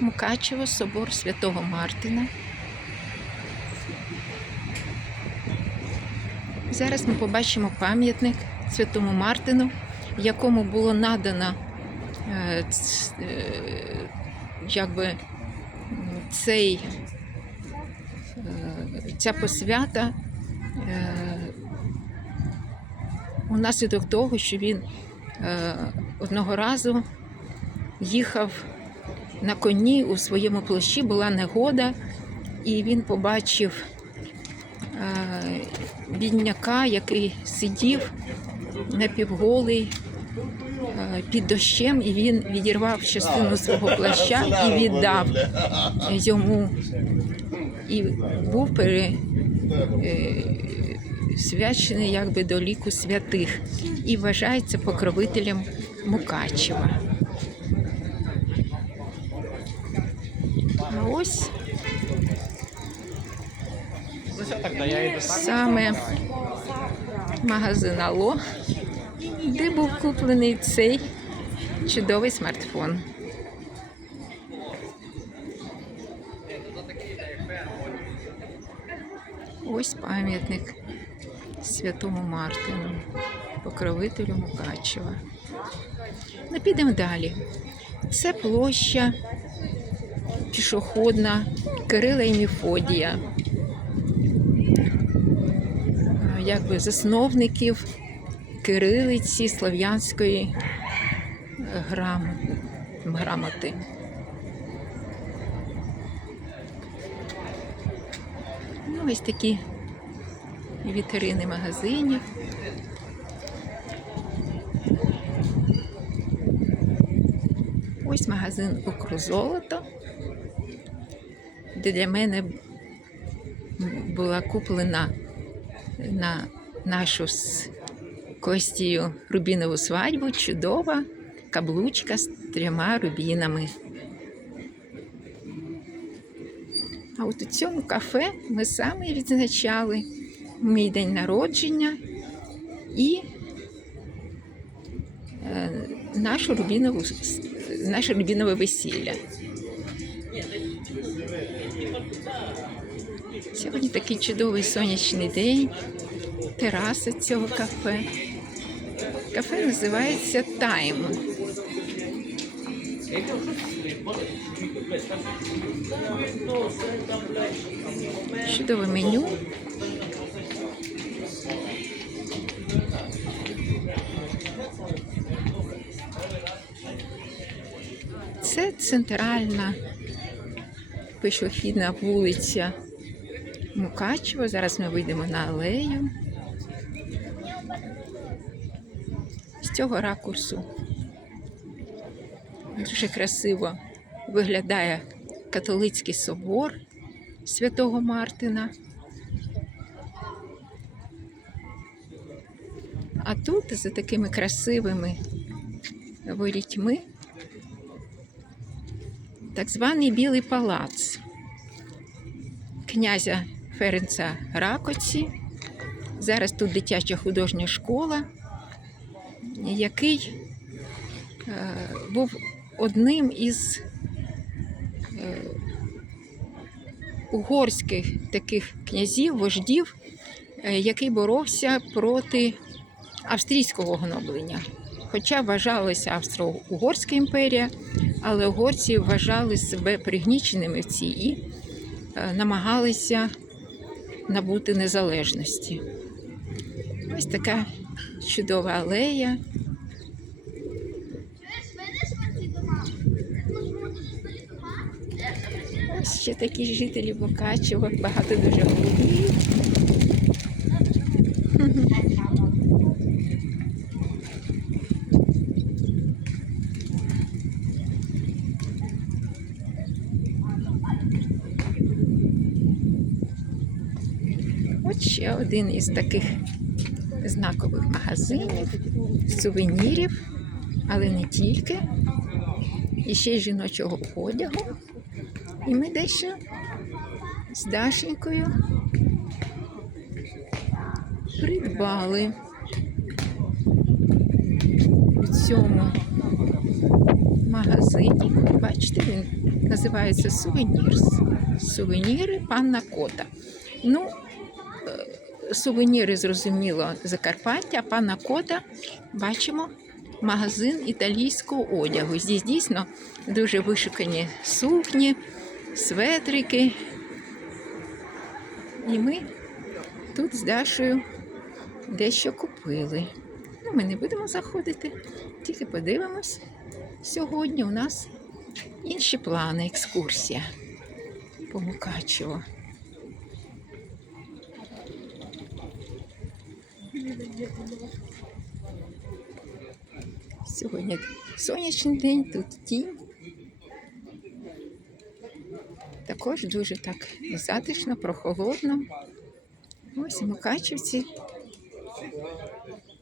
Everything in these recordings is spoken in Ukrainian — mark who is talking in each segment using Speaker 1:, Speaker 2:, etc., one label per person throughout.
Speaker 1: Мукачево, собор Святого Мартина. Зараз ми побачимо пам'ятник Святому Мартину, якому було надано е, е, якби цей, е, ця посвята унаслідок того, що він одного разу їхав на коні у своєму плащі, була негода, і він побачив е, бідняка, який сидів напівголий е, під дощем, і він відірвав частину свого плаща і віддав йому. І був пере, е, якби до ліку святих і вважається покровителем Мукачева. А ось саме магазин Ало, де був куплений цей чудовий смартфон. Ось пам'ятник Святому Мартину, покровителю Мукачева. Ну, підемо далі. Це площа пішохідна Кирила і Мефодія. А, Якби засновників кирилиці слов'янської е, грам... грамоти. Ну, ось такі вітрини магазинів. Ось магазин Укрзолото, де для мене була куплена на нашу з Костію рубінову свадьбу чудова каблучка з трьома рубінами. А от у цьому кафе ми саме відзначали мій день народження і е, нашу рубінову, наше рубінове весілля. Сьогодні такий чудовий сонячний день, тераса цього кафе. Кафе називається Тайм. Чудове меню. Це центральна пішохідна вулиця Мукачево. Зараз ми вийдемо на алею. З цього ракурсу дуже красиво виглядає католицький собор Святого Мартина. А тут за такими красивими ворітьми так званий Білий палац князя Ференца Ракоці. Зараз тут дитяча художня школа, який е, був одним із е, угорських таких князів, вождів, е, який боровся проти австрійського гноблення. Хоча вважалася Австро-Угорська імперія, але угорці вважали себе пригніченими в цій і намагалися набути незалежності. Ось така чудова алея. Ось ще такі жителі Бокачева, багато дуже голубів. Ще один із таких знакових магазинів, сувенірів, але не тільки. І ще й жіночого одягу. І ми дещо з Дашенькою придбали у цьому магазині. Бачите, він називається Сувенірс. Сувеніри панна Кота. Ну, сувеніри, зрозуміло, Закарпаття, а панна Кота, бачимо, магазин італійського одягу. Здесь дійсно дуже вишукані сукні, светрики. І ми тут з Дашою дещо купили. Ну, ми не будемо заходити, тільки подивимось. Сьогодні у нас інші плани, екскурсія по Мукачево. Сьогодні сонячний день, тут тінь. Також дуже так затишно, прохолодно. Ось Мукачівці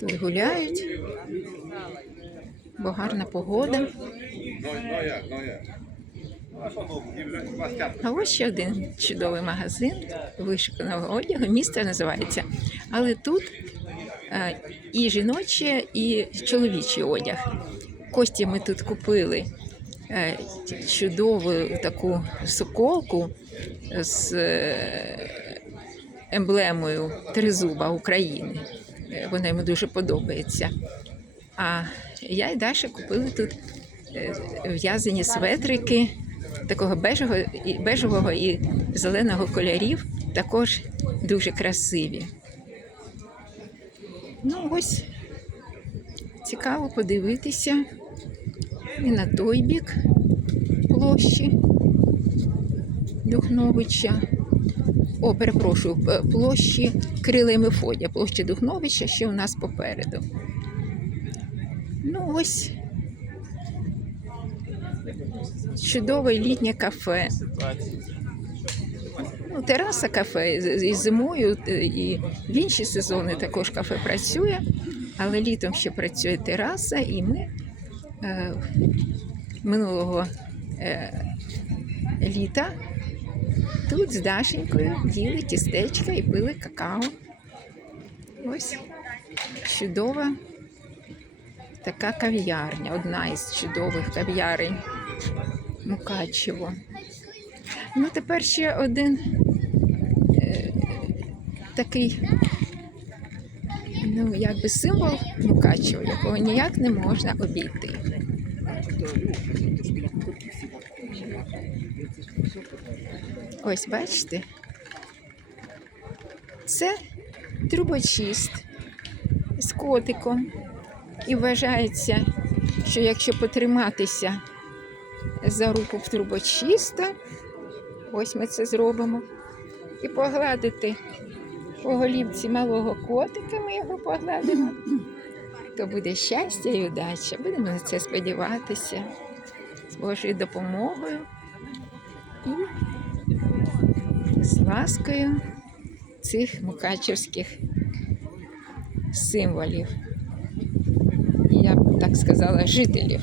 Speaker 1: тут гуляють, бо гарна погода. А ось ще один чудовий магазин вишуканого одягу. Місто називається. Але тут і жіночий, і чоловічий одяг. Кості ми тут купили е, чудову таку соколку з е, емблемою Тризуба України. Е, Вона йому дуже подобається. А я і Даша купили тут е, в'язані светрики такого бежевого, бежевого і зеленого кольорів, також дуже красиві. Ну, ось цікаво подивитися і на той бік площі Духновича. О, перепрошую, площі Крила і Мефодія. Площа Духновича ще у нас попереду. Ну, ось чудове літнє кафе. Ну, тераса кафе і зимою, е, і в інші сезони також кафе працює, але літом ще працює тераса, і ми е, минулого е, літа тут з Дашенькою їли тістечка і пили какао. Ось чудова така кав'ярня, одна із чудових кав'ярень Мукачево. Ну, тепер ще один е, такий, ну, якби символ Мукачева, якого ніяк не можна обійти. Ось бачите? Це трубочист з котиком. І вважається, що якщо потриматися за руку в трубочиста, ось ми це зробимо, і погладити по голівці малого котика, ми його погладимо, то буде щастя і удача. Будемо на це сподіватися з Божою допомогою і з ласкою цих мукачівських символів. Я б так сказала, жителів,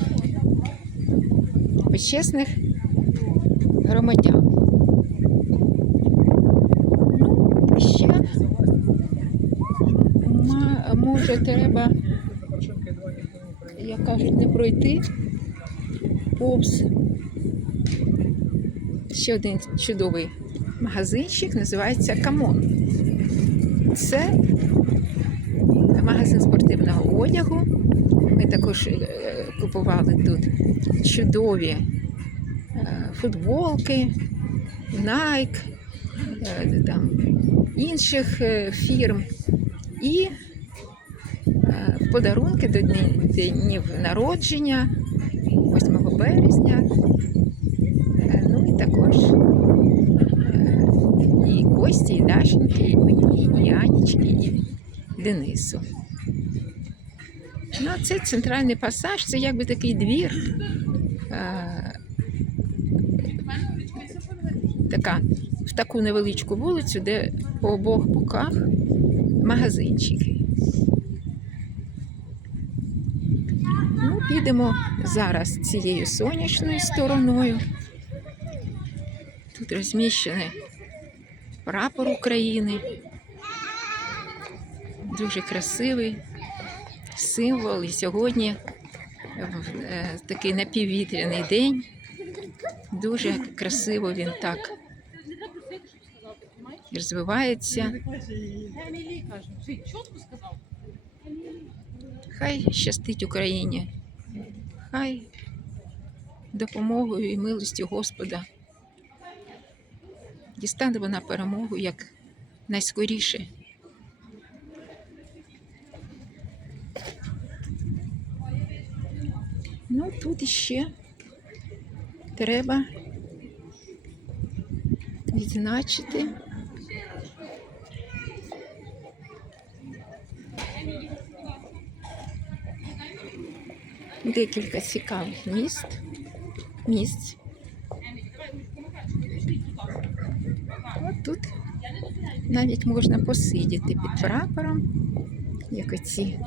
Speaker 1: почесних громадян. Ну, ще може треба, як кажуть, не пройти повз ще один чудовий магазинчик, називається Камон. Це магазин спортивного одягу. Ми також е, купували тут чудові е, футболки, Nike, е, там, інших фірм. І подарунки до днів народження 8 березня. Е, Ну і також е, і Кості, і Дашеньки, і мені, і Анічки, і Денису. Ну, це центральний пасаж, це якби такий двір. Е, така, в таку невеличку вулицю, де по обох боках магазинчики. Ну, підемо зараз цією сонячною стороною. Тут розміщений прапор України. Дуже красивий символ. І сьогодні в е, такий напіввітряний день. Дуже красиво він так розвивається. Хай щастить Україні. Хай допомогою і милостю Господа дістане вона перемогу як найскоріше. Ну, тут іще треба відзначити. Декілька цікавих міст, місць. От тут навіть можна посидіти під прапором, як оці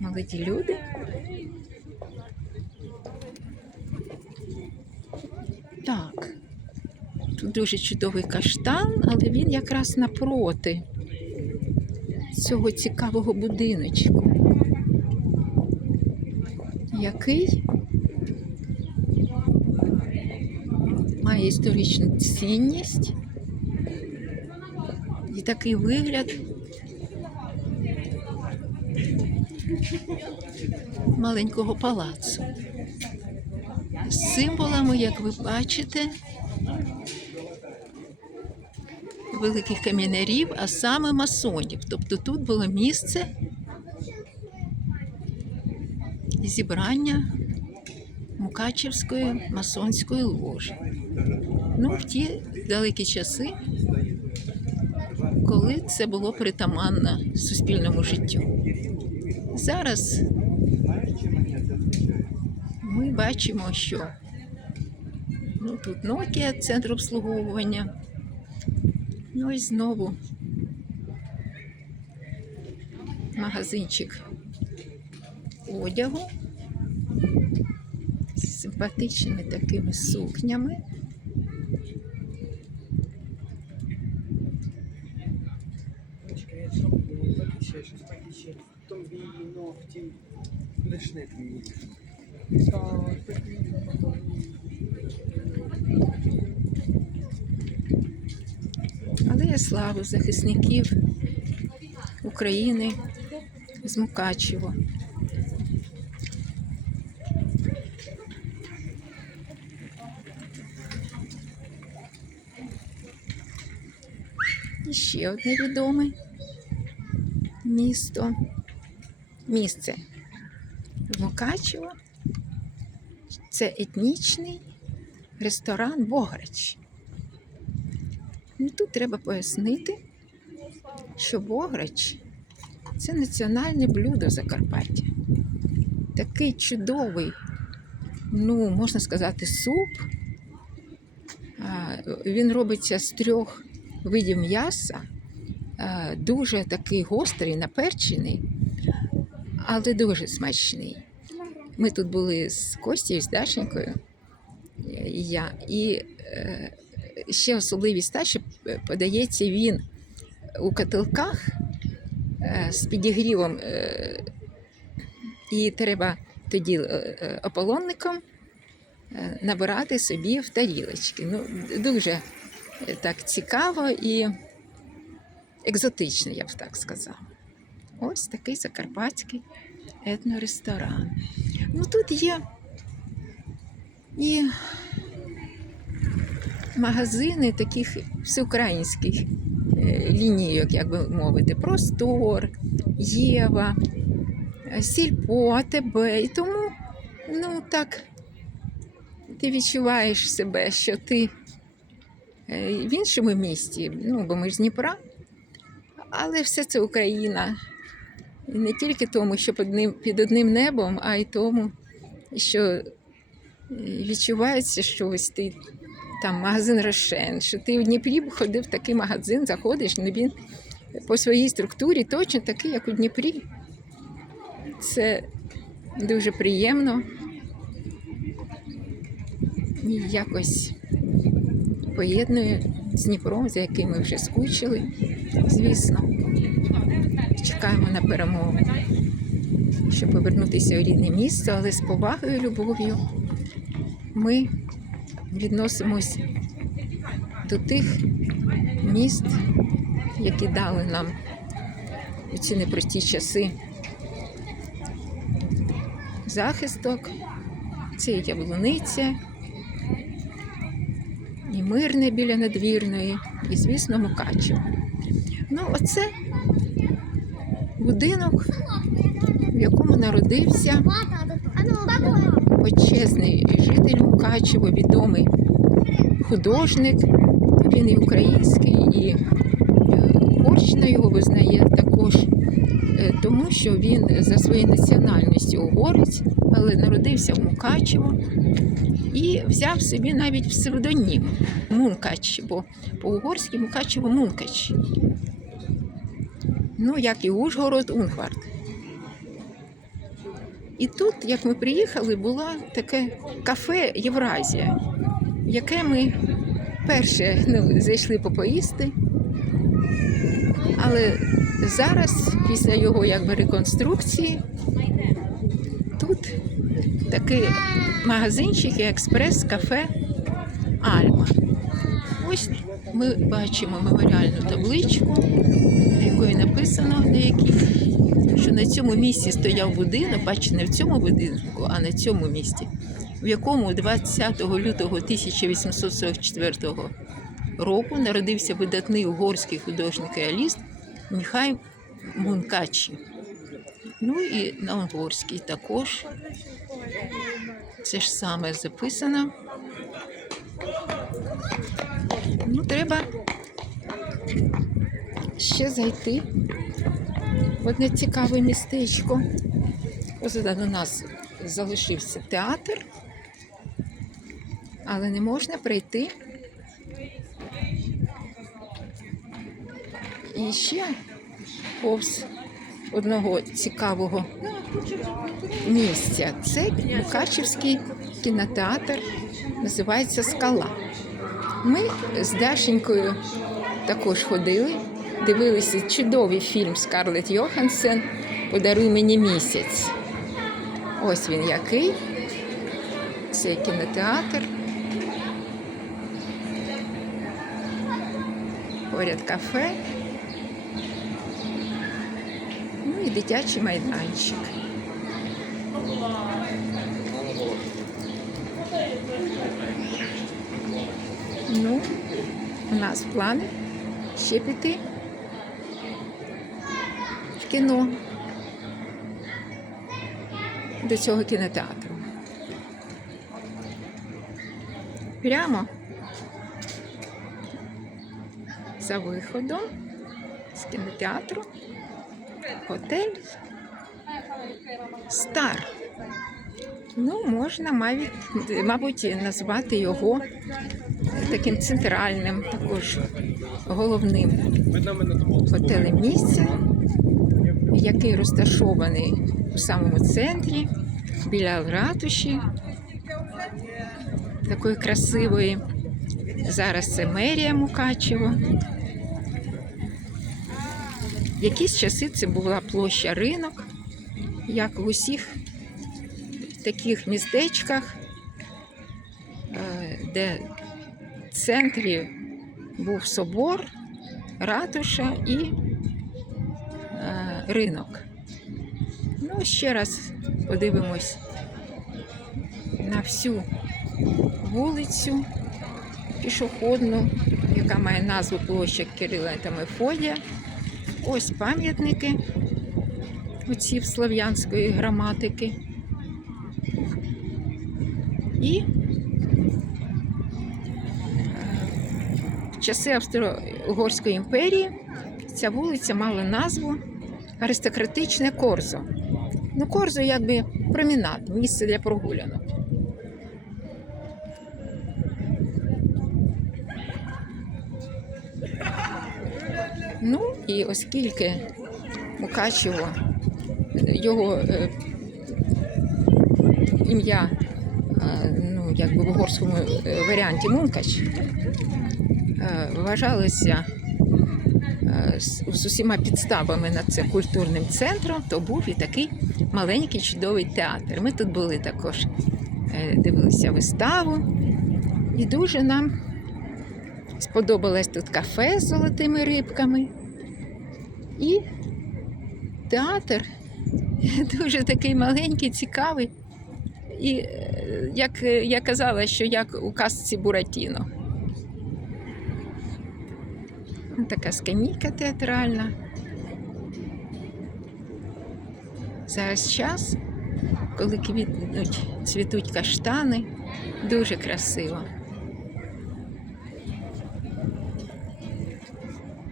Speaker 1: молоді люди. Так, тут дуже чудовий каштан, але він якраз напроти цього цікавого будиночку, який має історичну цінність і такий вигляд маленького палацу. З символами, як ви бачите, великих камінярів, а саме масонів. Тобто тут було місце зібрання Мукачевської масонської ложі. Ну, в ті далекі часи, коли це було притаманно суспільному життю. Зараз ми бачимо, що ну, тут Nokia, центр обслуговування. Ну і знову магазинчик одягу з симпатичними такими сукнями. Але я славу захисників України з Мукачево. І ще одне відоме місто. Місце Мукачево. Це етнічний ресторан Бограч. Ну, тут треба пояснити, що бограч це національне блюдо Закарпаття. Такий чудовий, ну, можна сказати, суп. Він робиться з трьох видів м'яса, дуже такий гострий, наперчений, але дуже смачний. Ми тут були з Костю, з Дашенькою, і я, і е, ще особливість та, що подається він у котелках е, з підігрівом, е, і треба тоді е, е, ополонником е, набирати собі в тарілочки. Ну, дуже е, так цікаво і екзотично, я б так сказала. Ось такий закарпатський етноресторан. Ну, тут є і магазини таких всеукраїнських е, лінійок, як би мовити, Простор, Єва, е, Сільпо, АТБ. І тому, ну так, ти відчуваєш себе, що ти е, в іншому місті, ну, бо ми ж з Дніпра, але все це Україна. І не тільки тому, що під, ним, під одним небом, а й тому, що е, відчувається, що ось ти там магазин Рошен, що ти в Дніпрі ходив в такий магазин, заходиш, ну він по своїй структурі точно такий, як у Дніпрі. Це дуже приємно. І якось поєднує з Дніпром, за яким ми вже скучили, звісно. Чекаємо на перемогу. щоб повернутися у рідне місто, але з повагою і любов'ю ми відносимось до тих міст, які дали нам у ці непрості часи захисток, це яблуниця, і мирне біля надвірної, і, звісно, Мукачево. Ну, оце будинок, в якому народився почесний житель Мукачево, відомий художник. Він і український, і е, Угорщина його визнає також, е, тому що він за своєю національністю угорець, але народився в Мукачево і взяв собі навіть псевдонім Мункач, бо по-угорськи Мукачево Мункач. Ну, як і Ужгород, Унгвард. І тут, як ми приїхали, було таке кафе Євразія, яке ми перше ну, зайшли попоїсти. Але зараз, після його якби реконструкції, тут такий магазинчик і експрес-кафе Альма. Ось ми бачимо меморіальну табличку, на якої написано деякі, що на цьому місці стояв будинок, бачите, не в цьому будинку, а на цьому місці, в якому 20 лютого 1844 року народився видатний угорський художник реаліст Міхай Мункачі. Ну і на угорській також це ж саме записано. Ну, треба ще зайти в одне цікаве містечко. Позаду нас залишився театр, але не можна прийти. І ще повз одного цікавого місця. Це Мукачівський кінотеатр, називається Скала. Ми з Дашенькою також ходили, дивилися чудовий фільм Скарлетт Йохансен Подаруй мені місяць. Ось він який. Цей кінотеатр. Поряд кафе. І дитячий майданчик. Ну, у нас плани ще піти в кіно до цього кінотеатру. Прямо за виходом з кінотеатру готель Стар. Ну, можна, мабуть, назвати його таким центральним, також головним готелем місця, який розташований у самому центрі, біля ратуші, такої красивої. Зараз це мерія Мукачево. Якісь часи це була площа ринок, як в усіх таких містечках, е, де в центрі був собор, ратуша і е, ринок. Ну, ще раз подивимось на всю вулицю пішохідну, яка має назву площа Кирила та Мефодія. Ось пам'ятники оці в слов'янської граматики. І е, в часи Австро-Угорської імперії ця вулиця мала назву Аристократичне Корзо. Ну, Корзо якби промінат, місце для прогулянок. І оскільки Мукачево, його е, ім'я е, ну, якби в угорському е, варіанті Мункач, е, вважалося е, з, усіма підставами над це культурним центром, то був і такий маленький чудовий театр. Ми тут були також, е, дивилися виставу, і дуже нам сподобалось тут кафе з золотими рибками. І театр дуже такий маленький, цікавий. І е, як е, я казала, що як у казці Буратіно. Така скамійка театральна. Зараз час, коли квітнуть, цвітуть каштани, дуже красиво.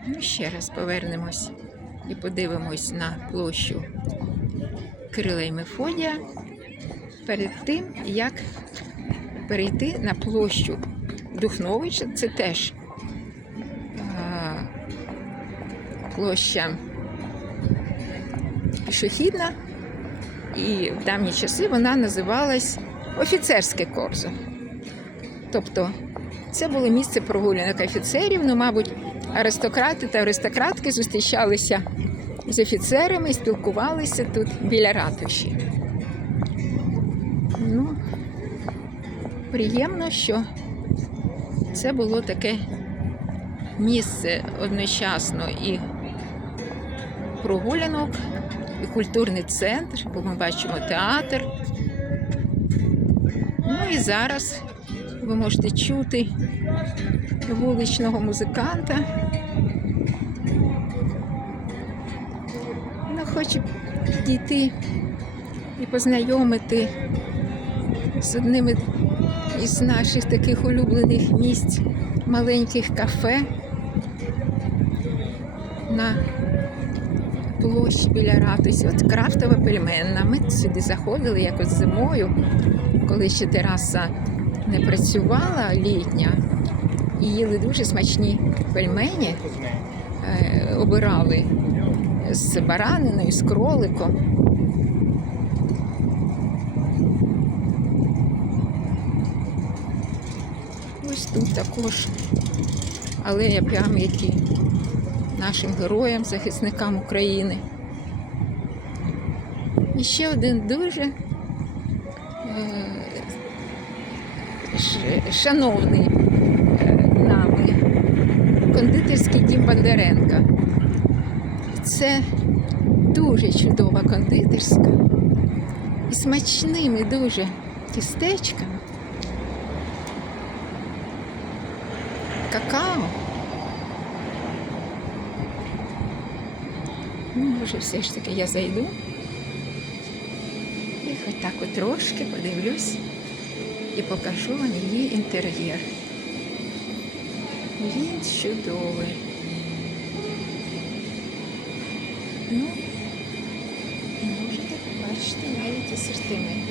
Speaker 1: Ну, ще раз повернемось і подивимось на площу Кирила і Мефодія перед тим, як перейти на площу Духновича. Це теж а, площа пішохідна, і в давні часи вона називалась Офіцерське корзо. Тобто це було місце прогулянок офіцерів. Ну, мабуть, аристократи та аристократки зустрічалися з офіцерами і спілкувалися тут біля ратуші. Ну, приємно, що це було таке місце одночасно і прогулянок, і культурний центр, бо ми бачимо театр. Ну і зараз ви можете чути вуличного музиканта. Ну, хочу підійти і познайомити з одним із наших таких улюблених місць маленьких кафе на площі біля ратусі. От крафтова пельменна. Ми сюди заходили якось зимою, коли ще тераса не працювала літня, і їли дуже смачні пельмені, е, обирали з бараниною, з кроликом. Ось тут також алея пам'яті нашим героям, захисникам України. І ще один дуже е, ш- шановний е, нами кондитерський дім Бондаренка. Це дуже чудова кондитерська і смачними дуже тістечками. Какао. Ну, може, все ж таки я зайду. І хоч так от трошки подивлюсь і покажу вам її інтер'єр. Він чудовий. Ну, можете побачити навіть асортимент.